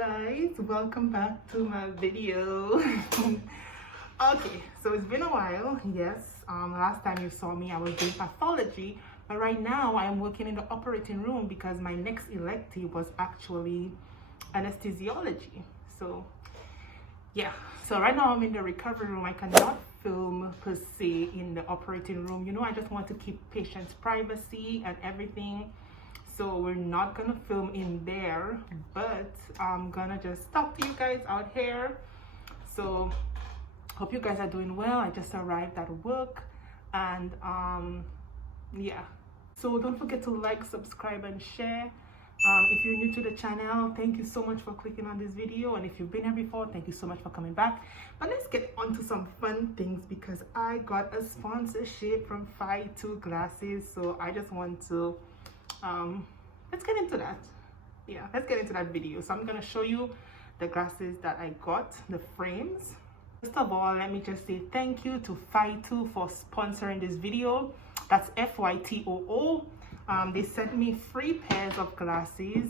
guys, welcome back to my video. Okay, so it's been a while. Yes, last time you saw me I was doing pathology, but right now I am working in the operating room because my next elective was actually anesthesiology. So yeah, so right now I'm in the recovery room. I cannot film per se in the operating room. You know, I just want to keep patients' privacy and everything. So we're not gonna film in there, but I'm gonna just talk to you guys out here. So hope you guys are doing well. I just arrived at work, and yeah, so don't forget to like, subscribe, and share. If you're new to the channel, thank you so much for clicking on this video, and if you've been here before, thank you so much for coming back. But let's get on to some fun things because I got a sponsorship from FYTOO glasses, so I just want to let's get into that. Yeah, let's get into that video. So I'm gonna show you the glasses that I got, the frames. First of all, let me just say thank you to FYTOO for sponsoring this video. That's FYTOO. They sent me 3 pairs of glasses.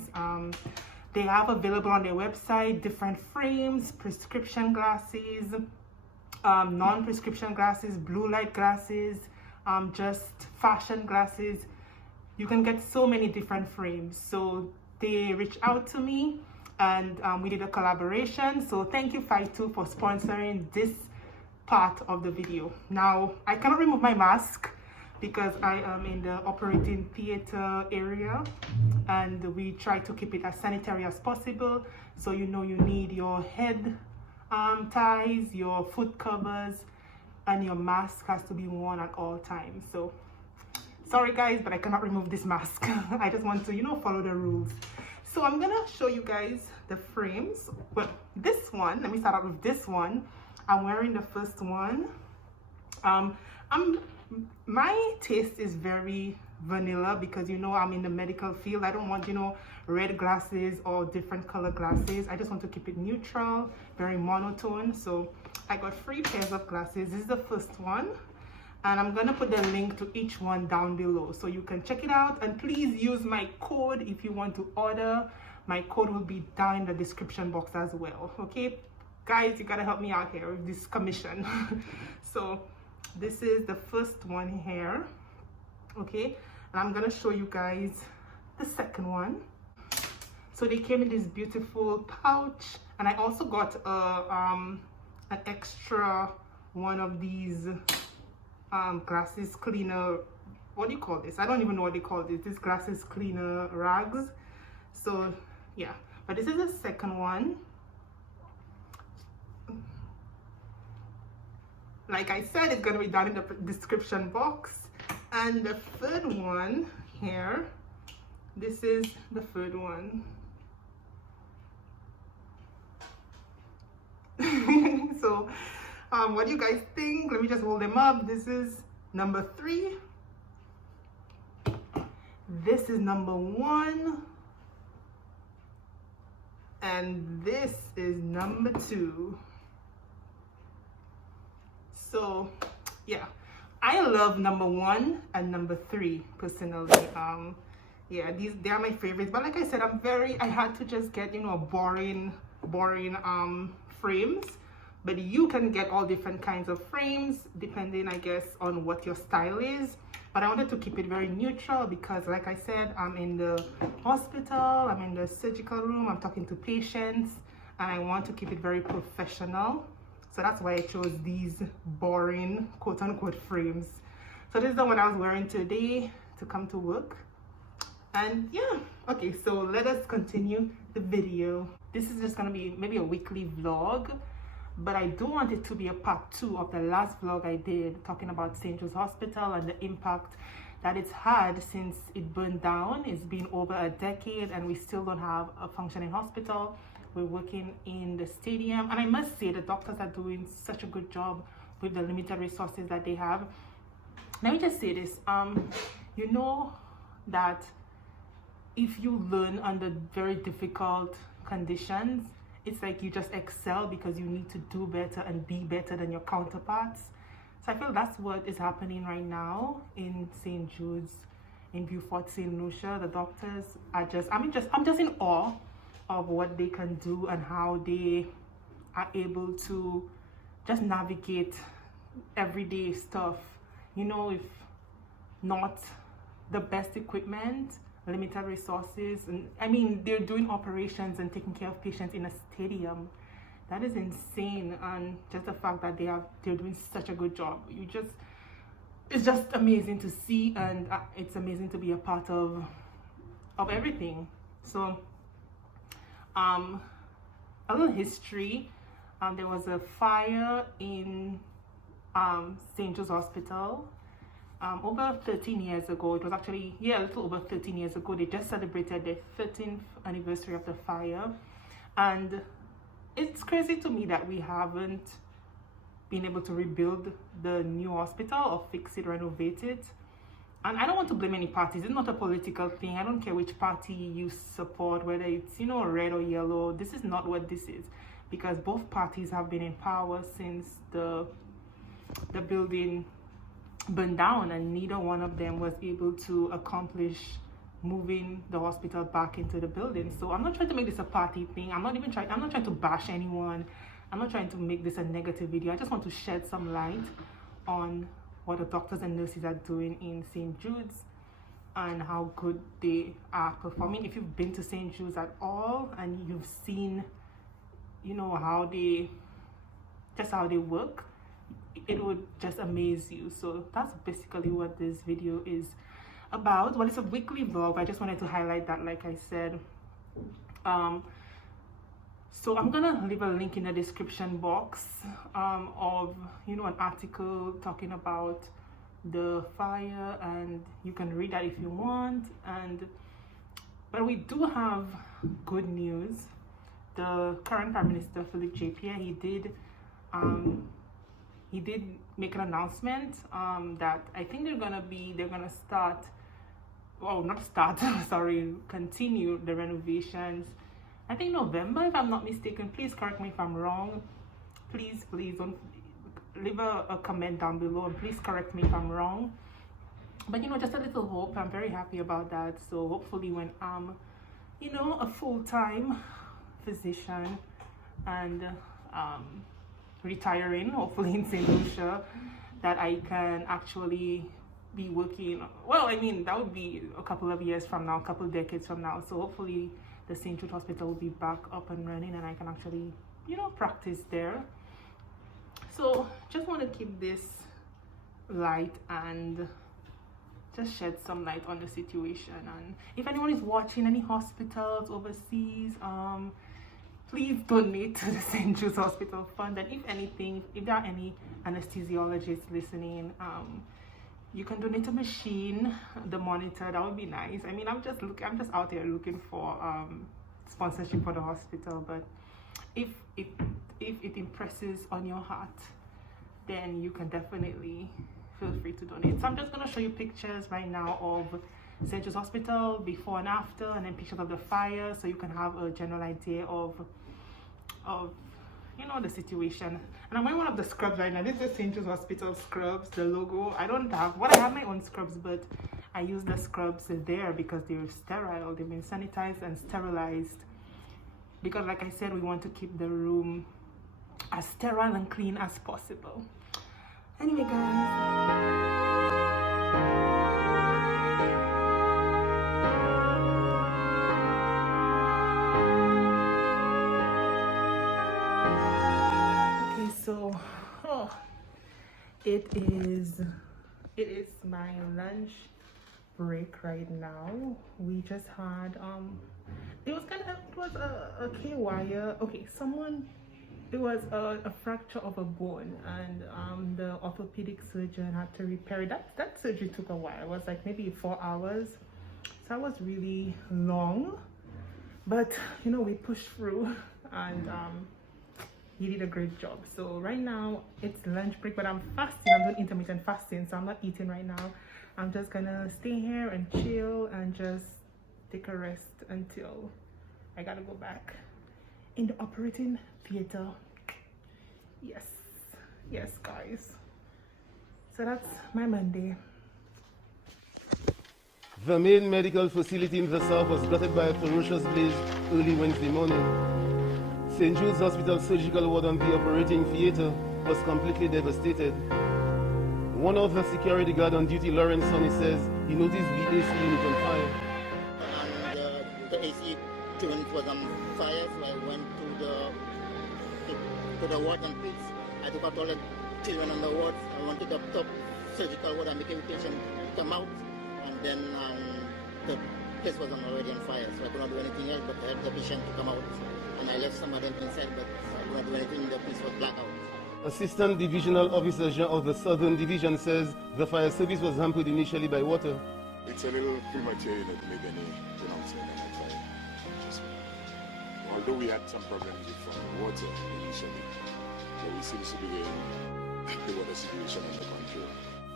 They have available on their website different frames, prescription glasses, non-prescription glasses, blue light glasses, just fashion glasses. You can get so many different frames. So they reached out to me, and we did a collaboration. So thank you, FYTOO, for sponsoring this part of the video. Now I cannot remove my mask because I am in the operating theater area, and we try to keep it as sanitary as possible. So you know, you need your head ties, your foot covers, and your mask has to be worn at all times. So sorry guys, but I cannot remove this mask. I just want to, you know, follow the rules. So I'm gonna show you guys the frames. Well, this one, let me start out with this one. I'm wearing the first one. My taste is very vanilla because, you know, I'm in the medical field. I don't want, you know, red glasses or different color glasses. I just want to keep it neutral, very monotone. So I got 3 pairs of glasses. This is the first one, and I'm gonna put the link to each one down below so you can check it out. And please use my code if you want to order. My code will be down in the description box as well. Okay guys, you gotta help me out here with this commission. So this is the first one here, okay, and I'm gonna show you guys the second one. So they came in this beautiful pouch, and I also got an extra one of these glasses cleaner, what do you call this? I don't even know what they call this glasses cleaner rags. So yeah, but this is the second one. Like I said, it's gonna be down in the description box. And the third one here, this is the third one. So what do you guys think? Let me just hold them up. This is number 3. This is number 1. And this is number 2. So yeah, I love number 1 and number 3 personally. Yeah, they are my favorites. But like I said, I had to just get, you know, boring frames. But you can get all different kinds of frames depending, I guess, on what your style is. But I wanted to keep it very neutral because, like I said, I'm in the hospital, I'm in the surgical room, I'm talking to patients, and I want to keep it very professional. So that's why I chose these boring, quote-unquote, frames. So this is the one I was wearing today to come to work. And yeah, okay, so let us continue the video. This is just gonna be maybe a weekly vlog, but I do want it to be a part 2 of the last vlog I did talking about St. Jude Hospital and the impact that it's had since it burned down. It's been over a decade and we still don't have a functioning hospital. We're working in the stadium, and I must say the doctors are doing such a good job with the limited resources that they have. Let me just say this, you know that if you learn under very difficult conditions, it's like you just excel because you need to do better and be better than your counterparts. So I feel that's what is happening right now in St. Jude's, in Beaufort, St. Lucia. The doctors are just, I'm just in awe of what they can do and how they are able to just navigate everyday stuff, you know, if not the best equipment, limited resources. And I mean, they're doing operations and taking care of patients in a stadium. That is insane. And just the fact that they're doing such a good job, it's just amazing to see, and it's amazing to be a part of everything. So a little history. There was a fire in St. Jude Hospital over 13 years ago. It was actually, yeah, a little over 13 years ago. They just celebrated the 13th anniversary of the fire. And it's crazy to me that we haven't been able to rebuild the new hospital or fix it, renovate it. And I don't want to blame any parties. It's not a political thing. I don't care which party you support, whether it's, you know, red or yellow. This is not what this is, because both parties have been in power since the building burned down, and neither one of them was able to accomplish moving the hospital back into the building. So I'm not trying to make this a party thing. I'm not trying to bash anyone. I'm not trying to make this a negative video. I just want to shed some light on what the doctors and nurses are doing in St. Jude's and how good they are performing. If you've been to St. Jude's at all and you've seen, you know, how they work, it would just amaze you. So that's basically what this video is about. Well, it's a weekly vlog. I just wanted to highlight that, like I said. So I'm gonna leave a link in the description box of, you know, an article talking about the fire, and you can read that if you want. But we do have good news. The current Prime Minister, Philip J. Pierre, he did make an announcement that I think they're gonna start, well, not start, sorry, continue the renovations. I think November, if I'm not mistaken. Please correct me if I'm wrong. Please don't leave a comment down below, and please correct me if I'm wrong. But, you know, just a little hope. I'm very happy about that. So hopefully when I'm, you know, a full-time physician and retiring, hopefully in St. Lucia, that I can actually be working. Well, I mean, that would be a couple of years from now, a couple of decades from now. So hopefully the St. Jude Hospital will be back up and running, and I can actually, you know, practice there. So just want to keep this light and just shed some light on the situation. And if anyone is watching any hospitals overseas, please donate to the St. Jude Hospital Fund. And if anything, if there are any anesthesiologists listening, you can donate a machine, the monitor. That would be nice. I mean, I'm just out there looking for sponsorship for the hospital. But if it impresses on your heart, then you can definitely feel free to donate. So I'm just gonna show you pictures right now of St. Jude's Hospital before and after, and then pictures of the fire, so you can have a general idea of you know, the situation. And I'm wearing one of the scrubs right now. This is the St. Jude's Hospital scrubs, the logo. I have my own scrubs, but I use the scrubs there because they're sterile. They've been sanitized and sterilized, because like I said, we want to keep the room as sterile and clean as possible. Anyway, guys, so it is my lunch break right now. We just had it was a K-wire. Okay, it was a fracture of a bone, and the orthopedic surgeon had to repair it. That surgery took a while. It was like maybe 4 hours, so that was really long, but you know, we pushed through, and he did a great job. So right now it's lunch break, but I'm fasting. I'm doing intermittent fasting, so I'm not eating right now. I'm just gonna stay here and chill and just take a rest until I gotta go back in the operating theater. Yes guys, so that's my Monday. The main medical facility in the south was gutted by a ferocious blaze early Wednesday morning. St. Jude's Hospital surgical ward and the operating theatre was completely devastated. One of the security guard on duty, Lawrence Sonny, says he noticed the AC unit on fire. And the AC unit was on fire, so I went to the ward and please. I took out all the children on the ward. I went to the top surgical ward and making the patient come out. And then the place was already on fire, so I could not do anything else but help the patient to come out. And I left some of them inside, but I could not do anything. The place was black out. Assistant Divisional Officer Jean of the Southern Division says the fire service was hampered initially by water. It's a little premature to make any pronouncement on the fire. Although we had some problems with water initially, but we seem to be getting the water situation under control.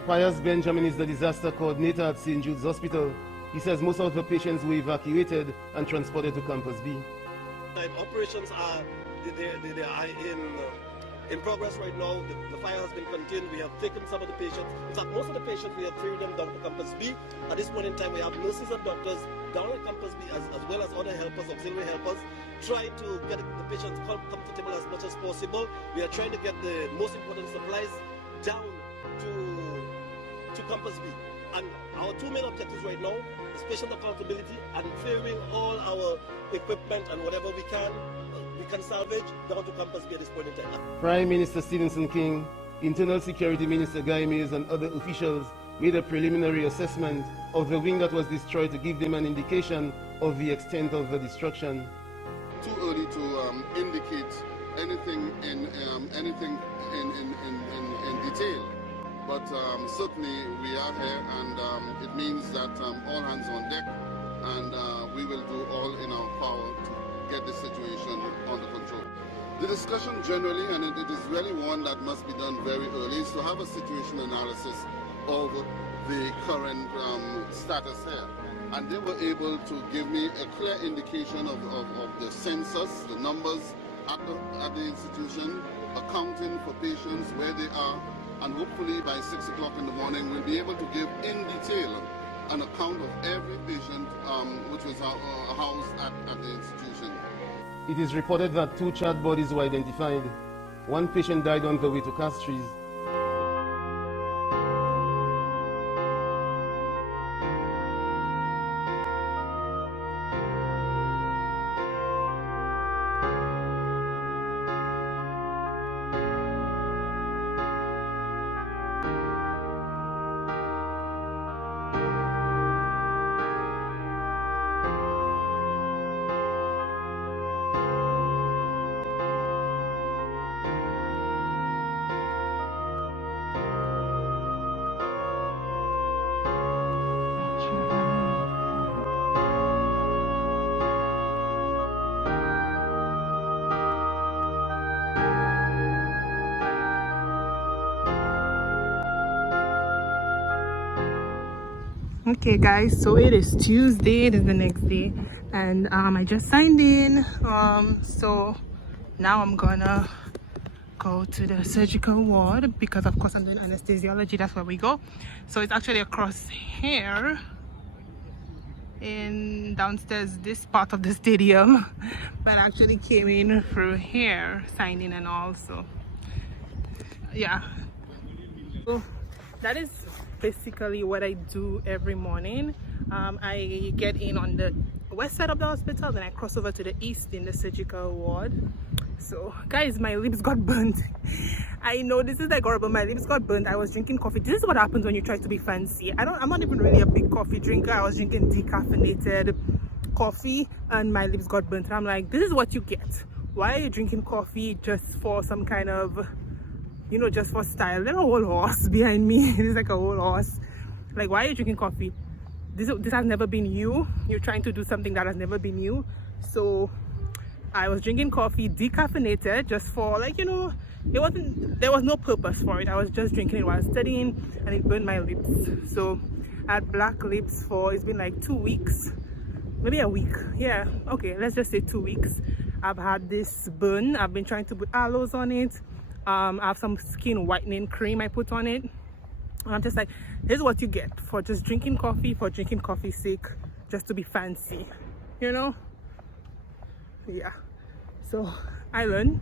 Pius Benjamin is the disaster coordinator at St. Jude's Hospital. He says most of the patients were evacuated and transported to Campus B. Operations are in progress right now. The fire has been contained. We have taken some of the patients. In fact, most of the patients, we have carried them down to Campus B. At this point in time, we have nurses and doctors down at Campus B, as well as other helpers, auxiliary helpers, trying to get the patients comfortable as much as possible. We are trying to get the most important supplies down to Campus B. And our two main objectives right now is patient accountability and ferrying all our equipment and whatever we can salvage down to Campus B at this point in time. Prime Minister Stephenson King, Internal Security Minister Guy Mills and other officials made a preliminary assessment of the wing that was destroyed to give them an indication of the extent of the destruction. Too early to indicate anything in detail, but certainly we are here, and it means that all hands on deck, and we will do all in our power to get the situation under control. The discussion generally, and it is really one that must be done very early, is to have a situation analysis of the current status here. And they were able to give me a clear indication of the census, the numbers at the institution, accounting for patients, where they are, and hopefully by 6 o'clock in the morning we'll be able to give in detail an account of every patient which was housed at the institution. It is reported that 2 charred bodies were identified. 1 patient died on the way to Castries. Okay guys, so it is Tuesday, it is the next day, and I just signed in, so now I'm gonna go to the surgical ward because of course I'm doing anesthesiology. That's where we go. So it's actually across here in downstairs, this part of the stadium, but I actually came in through here, signed in and all. So yeah, so that is basically what I do every morning. I get in on the west side of the hospital, then I cross over to the east in the surgical ward. So guys, my lips got burnt. I know this is like horrible, my lips got burnt. I was drinking coffee. This is what happens when you try to be fancy. I'm not even really a big coffee drinker. I was drinking decaffeinated coffee and my lips got burnt, and I'm like, this is what you get. Why are you drinking coffee just for some kind of, you know, just for style? There's a whole horse behind me. It's like a whole horse. Like, why are you drinking coffee? This has never been you. You're trying to do something that has never been you. So I was drinking coffee decaffeinated just for, like, you know, there was no purpose for it. I was just drinking it while studying and it burned my lips. So I had black lips for, it's been like 2 weeks, maybe a week. Yeah, okay, let's just say 2 weeks. I've had this burn. I've been trying to put aloes on it. I have some skin whitening cream I put on it. And I'm just like, this is what you get for just drinking coffee for drinking coffee's sake, just to be fancy, you know? Yeah. So I learned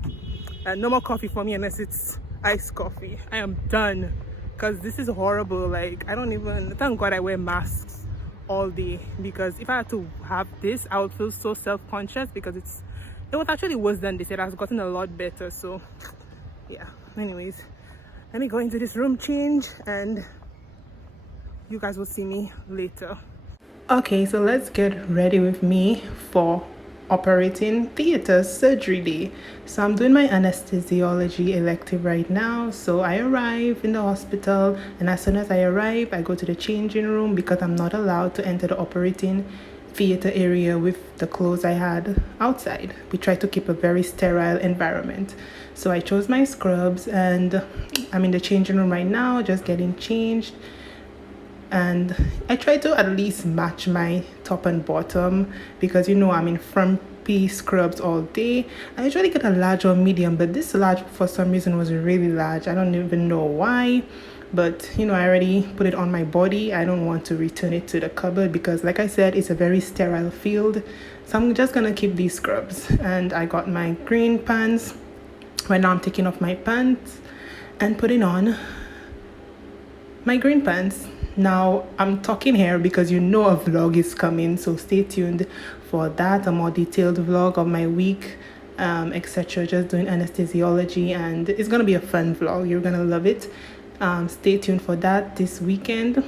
no more coffee for me unless it's iced coffee. I am done, because this is horrible. Like, I don't even, thank God I wear masks all day, because if I had to have this, I would feel so self-conscious, because it was actually worse than this. It has gotten a lot better. So yeah, anyways, let me go into this room change and you guys will see me later. Okay, so let's get ready with me for operating theater surgery day. So I'm doing my anesthesiology elective right now. So I arrive in the hospital, and as soon as I arrive, I go to the changing room, because I'm not allowed to enter the operating theater area with the clothes I had outside. We try to keep a very sterile environment. So I chose my scrubs, and I'm in the changing room right now, just getting changed. And I try to at least match my top and bottom, because you know I'm in frumpy scrubs all day. I usually get a large or medium, but this large for some reason was really large. I don't even know why, but you know, I already put it on my body. I don't want to return it to the cupboard, because like I said, it's a very sterile field. So I'm just gonna keep these scrubs. And I got my green pants. Right now I'm taking off my pants and putting on my green pants. Now I'm talking here because you know a vlog is coming, so stay tuned for that, a more detailed vlog of my week, etc. Just doing anesthesiology, and it's gonna be a fun vlog. You're gonna love it. Stay tuned for that this weekend.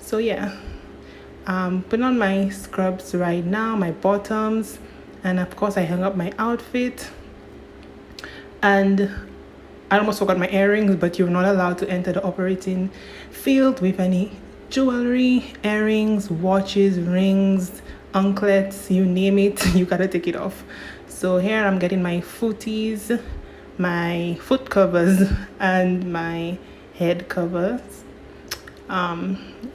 So yeah, putting on my scrubs right now, my bottoms, and of course I hung up my outfit. And I almost forgot my earrings, but you're not allowed to enter the operating field with any jewelry, earrings, watches, rings, anklets, you name it, you gotta take it off. So here I'm getting my footies, my foot covers, and my head covers.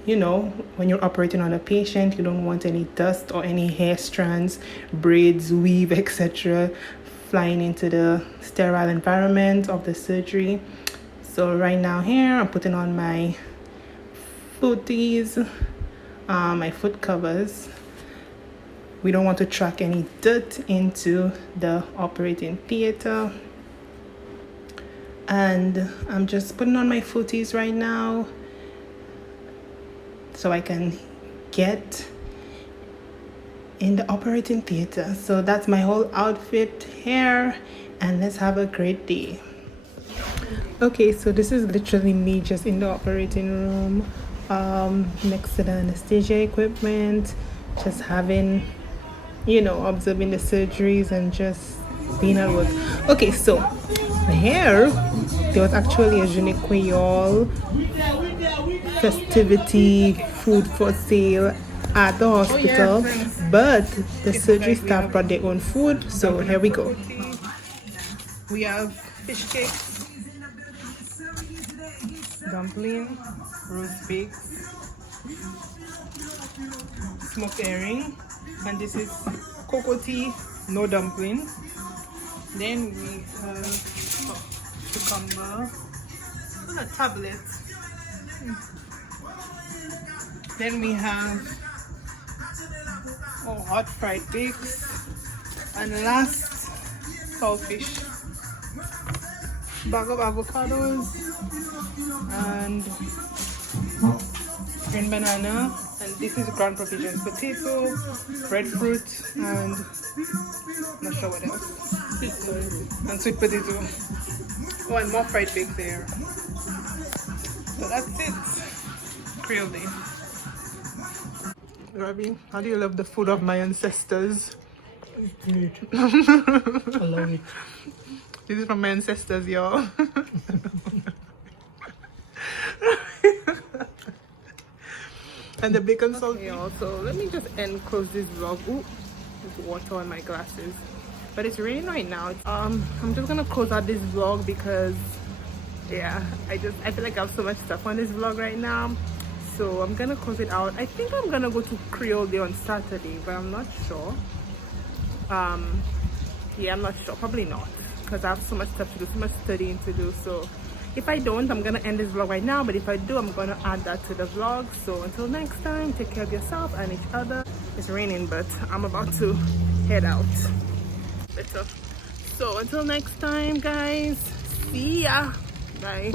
You know, when you're operating on a patient, you don't want any dust or any hair strands, braids, weave, etc. flying into the sterile environment of the surgery. So right now here I'm putting on my footies, my foot covers. We don't want to track any dirt into the operating theater. And I'm just putting on my footies right now so I can get in the operating theater. So that's my whole outfit here, and let's have a great day. Okay, so this is literally me just in the operating room, next to the anesthesia equipment, just having, you know, observing the surgeries and just being at work. Okay, so here there was actually a Jeune Creole festivity food for sale at the hospital, but the surgery staff brought their own food. So here we go. We have fish cakes, dumpling, roast baked, smoked herring, and this is cocoa tea, no dumpling. Then we have cucumber on a tablet. Then we have hot fried bakes, and last, saltfish, bag of avocados, and green banana, and this is ground provisions, potato, breadfruit, and not sure what else, and sweet potato. Oh, and more fried bakes there. So that's it. Creole day. Ravi, how do you love the food of my ancestors? I love it. This is from my ancestors, y'all. And the bacon salt. Okay, also, let me just close this vlog. Ooh, there's water on my glasses. But it's raining right now. I'm just gonna close out this vlog because, yeah, I feel like I have so much stuff on this vlog right now. So I'm gonna close it out. I think I'm gonna go to Creole Day on Saturday, but I'm not sure. Yeah, I'm not sure. Probably not, because I have so much stuff to do, so much studying to do. So If I don't, I'm gonna end this vlog right now, but if I do, I'm gonna add that to the vlog. So until next time, take care of yourself and each other. It's raining, but I'm about to head out. Better. So until next time, guys, see ya. Bye.